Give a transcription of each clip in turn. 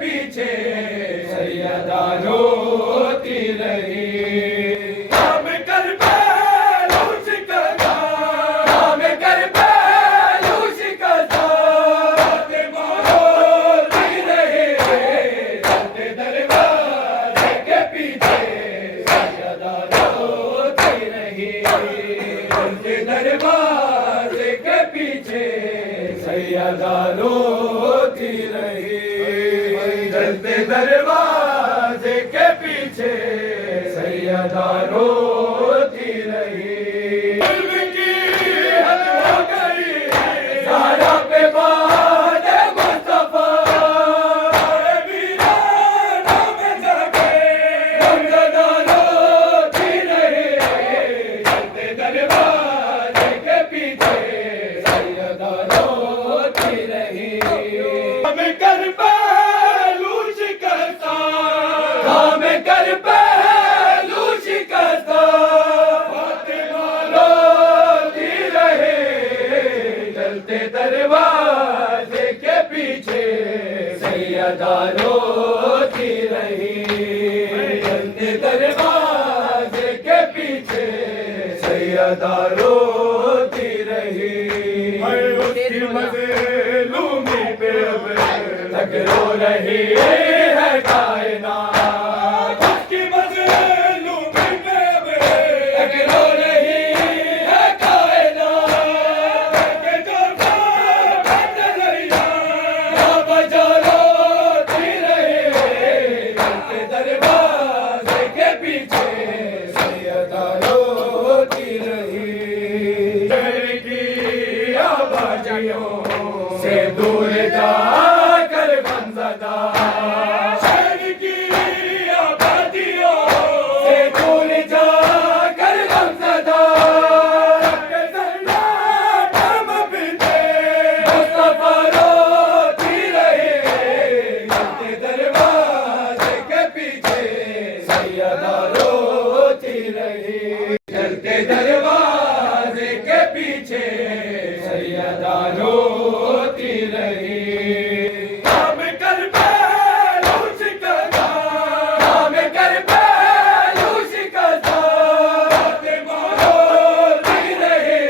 पीछे सैयदा रोती रही। काम कर बैलू शिकस्ता, काम कर बैलू शिकस्ता, फातिमा रोती रही। चलते दरवाजे के पीछे सैयदा रोती रही। चलते दरवाजे के पीछे सैयदा रोती रही। चलते दरवाजे के पीछे सैयदा रोती रही। दिल की हद हो गई ज़हरा पे बात मुस्तफा, वीराना में जाके गमज़दा रोती रही। चलते दरवाजे के पीछे सैयदा रोती रही। हम कर बैलू शिकस्ता, हम कर बैलू शिकस्ता, फातिमा रोती रही। चलते दरवाजे के पीछे सैयदा रोती रही। चलते दरवाजे के पीछे सैयदा रोती रही। उसकी मज़लूमी पे अब तक रो रही है कायनात। उसकी मज़लूमी पे अब तक रो रही है कायनात। के जो बात नज़रिया बजा रोती रही। चलते दरवाजे के पीछे सैयदा रोती रही। शहर की आबादियों से दूर जाकर गमज़दा, शहर की आबादियों से दूर जाकर गमज़दा, के सन्नाटा मचते मुस्तफा रोती रही। चलते दरवाजे के पीछे सैयदा रोती रही। चलते दरवाजे के पीछे सैयदा रोती रही। काम कर बैलू शिकस्ता, काम कर बैलू शिकस्ता, फातिमा रोती रही।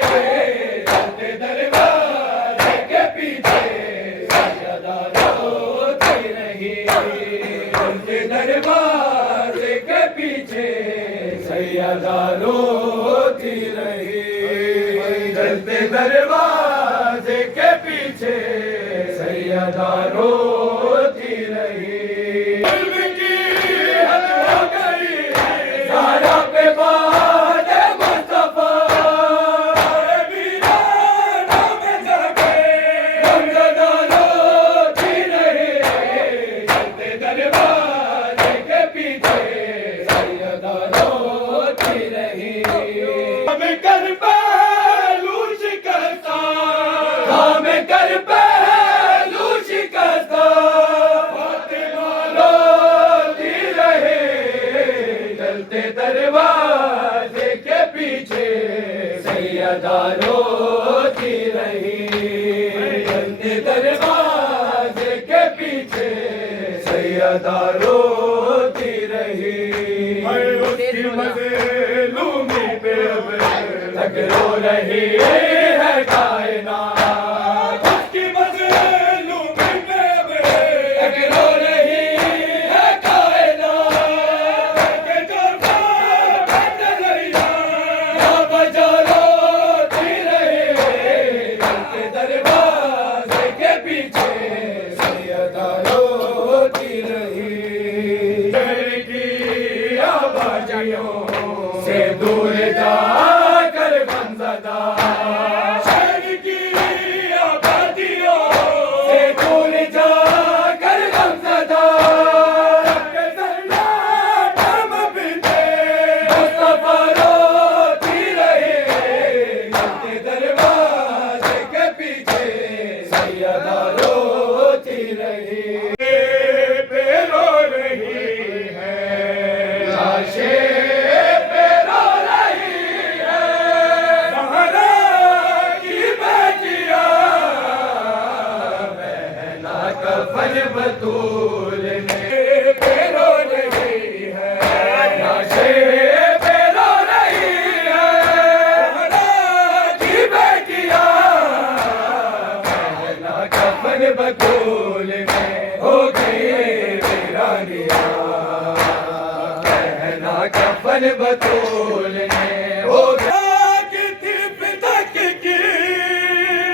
चलते दरवाजे के पीछे सैयदा रोती रही। चलते दरवाजे के पीछे सैयदा रोती रही। चलते दरवाजे के पीछे सैयदा रोती रही। दिल की हद हो गई ज़हरा पे बात मुस्तफा, वीराना में जाके गमज़दा रोती रही। चलते दरवाजे के पीछे सैयदा रोती रही। हम कर बैलू शिकस्ता, हम कर बैलू शिकस्ता, फातिमा रोती रही। चलते दरवाजे के पीछे सैयदा रोती रही। चलते दरवाजे के पीछे सैयदा रोती रही। उसकी मज़लूमी पे अब तक रो रही है कायनात। उसकी मज़लूमी पे अब तक रो रही है कायनात। के जो बात नज़रिया बजा रोती रही। चलते दरवाजे के पीछे सैयदा रोती रही। शहर की आबादियों से दूर जाकर गमज़दा, शहर की आबादियों से दूर जाकर गमज़दा, के सन्नाटा मचते मुस्तफा रोती रही। चलते दरवाजे के पीछे सैयदा रोती रही। पे रो रही है लाशें, पे रो रही है ज़हरा की बेटियां, बहना कफन बतूल कफन बतूलने हो गया कितनी फिदक की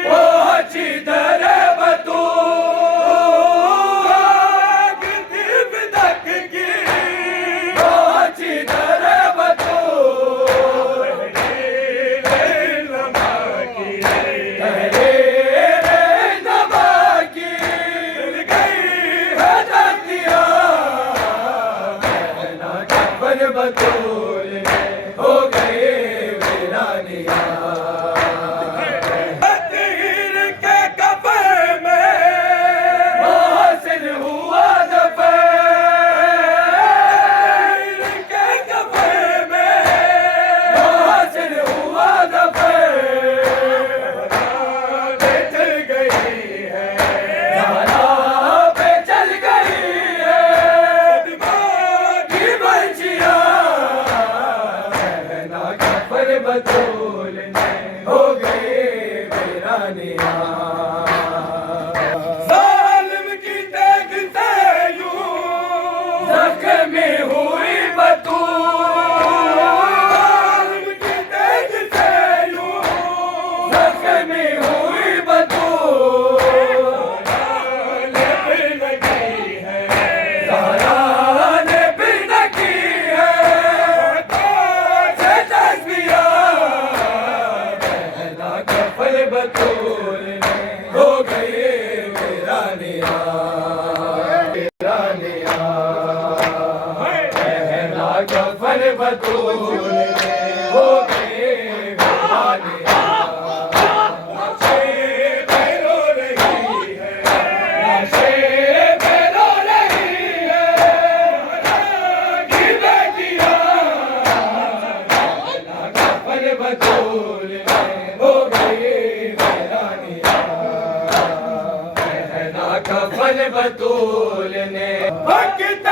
पहुंची दर बतूल कितनी फिदक की पहुंची दर बतूल नमा की नमा की गई है दतिया कफन बतूल हो गए वीरानिया तीर के कफन में मोहसिन हुआ दफन तीर के कफन में मोहसिन हुआ दफन पे चल गई है ज़हरा पे चल गई है दिमागी बंचिया कहना कफन बतूलने हो गए वीरानिया जालिम की तेग से यूं जख्मी हुई बतूल जालिम की तेग से यूं जख्मी हुई बतूल ने फिर लगी है ज़हरा ने फिर लगी है से तस्बिया कहना कफन बतूलने हो गए वीरानिया वीरानिया कहना कफन बतूलने हो गए वीरानिया लाशें रो रही है लाशें रो रही है की बेटियां कहना कफन बतूलने हो गए वीरानिया कहना कफन बतूलने वक्त